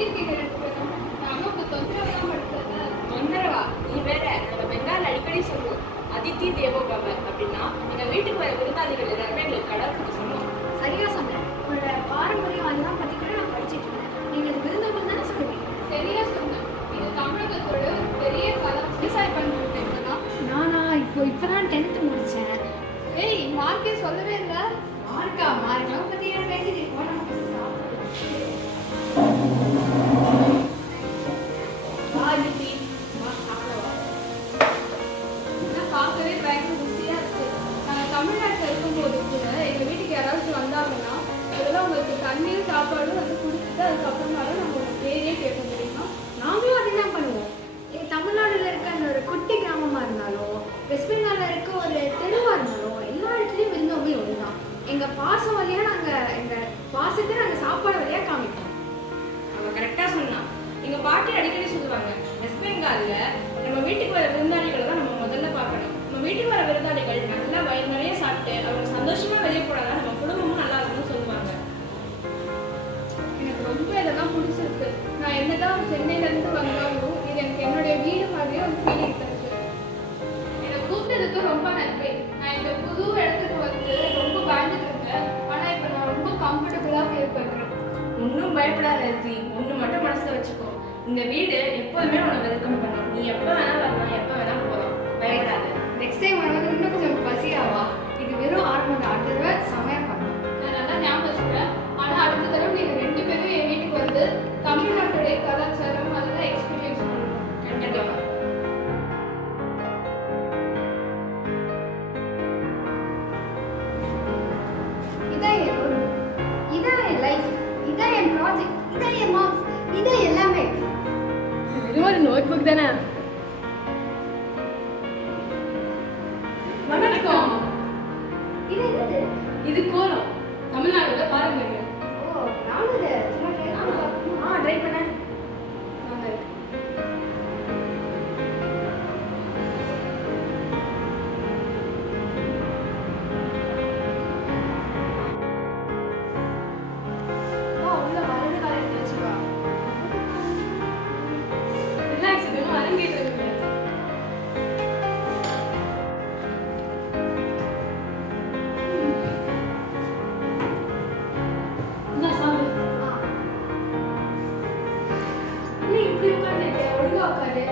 எப்படி இருக்கீங்க ரெண்டு பேரும்? நானும் உங்க தொந்தரவு தான் படுத்தேன். தொந்தரவா? நீ வேற. நம்ம பெங்கால் அடிக்கடி சொல்லுவோம் அதித்தி தேவோ பவ அப்படின்னா எங்க வீட்டுக்கு வர விருந்தாளிகள் எல்லாருமே எங்களுக்கு கடவுளுக்கு சொன்னோம். சரியா சொன்னேன். உங்களோட பாரம்பரியம் அதெல்லாம் பத்தி கூட நான் படிச்சுட்டு இருந்தேன். நீங்க அது விருந்தோம்பல் தானே சொல்லுவீங்க? சரியா சொன்னேன். இது தமிழகத்தோட ஒரு பெரிய கலம். விவசாயம் பண்ணிட்டு இப்பதான். நானா இப்பதான் 10th முடிச்சேன். ஏய், மார்க்கே சொல்லவே இல்லை. மார்க்கெல்லாம் பத்தி ஏன் பேசிட்டு இருக்கோம்? நம்ம first சாப்பிடுவோம். ஆதித்தி, நான் பார்க்கவே பயங்கர ருசியா இருக்கு. நாங்கள் தமிழ்நாட்டில் இருக்கும்போது கூட எங்கள் வீட்டுக்கு யாராச்சும் வந்தாங்கன்னா அதெல்லாம் உங்களுக்கு தண்ணியும் சாப்பாடும் வந்து கொடுத்துட்டு அதுக்கப்புறமா தான் நம்ம உங்க பேரே கேட்க முடியுமா? நாங்களும் அதுதான் பண்ணுவோம். தமிழ்நாடுல இருக்க அந்த ஒரு குட்டி கிராமமா இருந்தாலும் வெஸ்ட் பெங்கால்ல இருக்க ஒரு தெருவா இருந்தாலும் எல்லா இடத்துலயும் விருந்தோம்பல் ஒண்ணுதான். எங்க பாசம் வழியா எங்க பாசத்தை நாங்க சாப்பாடு வழியா காமிப்போம். அவ கரெக்டா சொன்னா. எங்க பாட்டி அடிக்கடி சொல்லுவாங்க, வெஸ்ட் பெங்கால்ல நம்ம வீட்டுக்கு வர விருந்தாளிகளை தான் நம்ம முதல்ல பார்க்கணும். நம்ம வீட்டுக்கு வர விருந்தாளிகள் நல்லா வயிறு நிறைய சாப்பிட்டு அவங்க சந்தோஷமா வெளியே போனாதான் நம்ம குடும்பமும் நல்லா இருக்கும்னு சொல்லுவாங்க. எனக்கு ரொம்ப இதெல்லாம் பிடிச்சிருக்கு. நான் என்னதான் சென்னையிலேருந்து வந்தாலும் இது எனக்கு என்னுடைய வீடு மாதிரியே ஒரு ஃபீலிங் தருது. என்னை கூப்பிட்டதுக்கு ரொம்ப நன்றி. நான் இந்த புது இடத்துக்கு வந்து ரொம்ப பயந்துட்டு இருந்தேன். ஆனால் இப்போ நான் ரொம்ப கம்ஃபர்டபுளாக ஃபீல் பண்ணுறேன். ஒன்றும் பயப்படாத அத்தி. ஒன்று மட்டும் மனசுல வச்சுக்கோ, இந்த வீடு எப்போதுமே உன்னை வெல்கம் பண்ணும். நீ எப்போ வேணா வரலாம், எப்போ வேணா போகலாம். பயப்படாத. நெக்ஸ்ட் டைம் வரும்போது இன்னும் கொஞ்சம் பசியாவா? இது வெறும் ஆரம்பம் தான். அடுத்த தடவை சமையல் பண்ணலாம். நான் நல்லா ஞாபகம் வச்சுக்கிறேன். ஆனால் அடுத்த தடவை நீங்கள் ரெண்டு பேரும் என் வீட்டுக்கு வந்து தமிழ்நாட்டுடைய கலாச்சாரம் அதெல்லாம் எக்ஸ்பீரியன்ஸ் பண்ணணும். கண்டிப்பா. இதான் என் ரோல், இதான் என் லைஃப், இதான் என் ப்ராஜெக்ட், இதான் என் மார்க்ஸ், இதான் எல்லாமே. வெறும் ஒரு நோட் புக் தானே. வணக்கம். இது என்னது? இது கோலம், தமிழ்நாடுல பாரம்பரியம். ஓ, நானும் இதை சும்மா ட்ரை பண்ணி பார்க்கணும். ட்ரை பண்ண வாங்க இருக்கு. உள்ள வலது காலை எடுத்து வச்சுக்கோ. ரிலாக்ஸ், இதுவும் அரங்கேற்றது. என்ன சாப்பிடு? ஆ. என்ன இப்படி உட்கார்ந்து இருக்க? ஒழுங்கா உட்காரு.